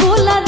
পোলা